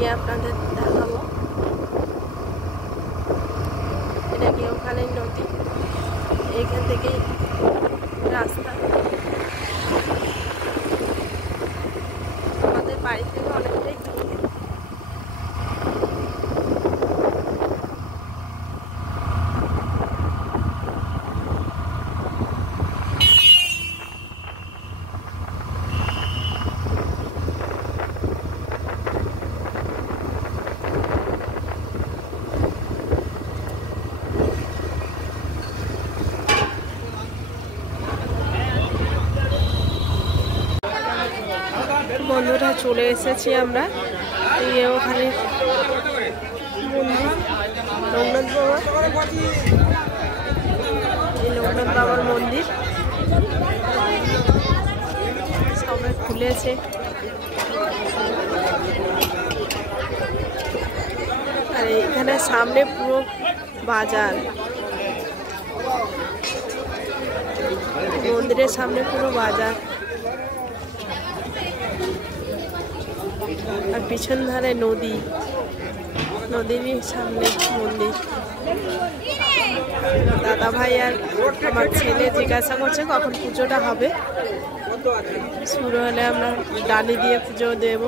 গিয়ে আপনাদের দেখাবো। এটা কি ওখানে নদী, এখান থেকে রাস্তা আমাদের বাড়ি থেকে অনেকটাই দূর। বন্ধুরা চলে এসেছি আমরা ওখানে মন্দির লোকনাথ বাবা, এই লোকনাথ বাবার মন্দির সবাই খুলেছে। আর এখানে সামনে পুরো বাজার, মন্দিরের সামনে পুরো বাজার, আর পিছন ধারে নদী, নদীর সামনে মন্দির। দাদা ভাই আর আমার ছেলে জিজ্ঞাসা করছে কখন পুজোটা হবে। শুরু হলে আমরা ডালি দিয়ে পুজো দেব।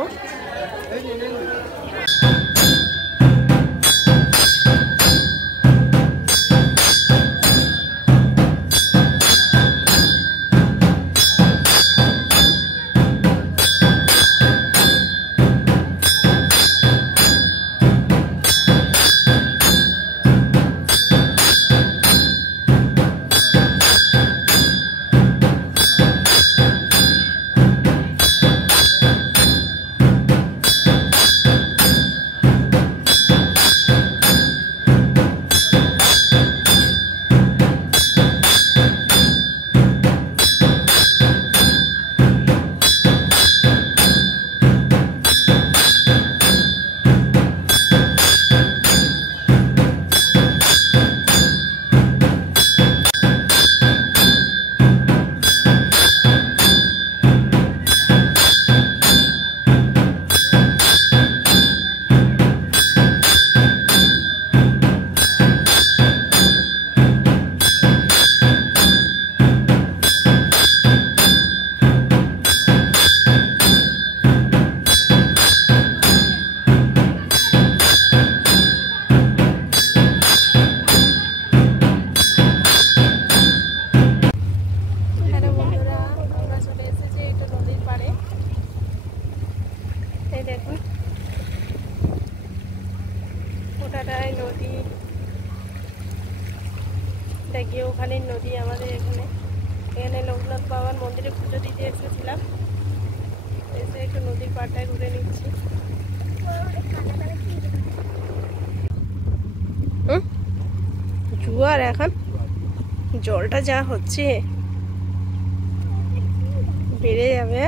দেখুন ওটাটাই নদী, এটা গিয়ে ওখানে নদী। আমাদের এখানে লোকনাথ বাবার মন্দিরে পুজো দিতে এসেছিলাম, এসে একটু নদীর পাড়টায় ঘুরে নিচ্ছি। জোয়ার এখন জলটা যা হচ্ছে বেড়ে যাবে।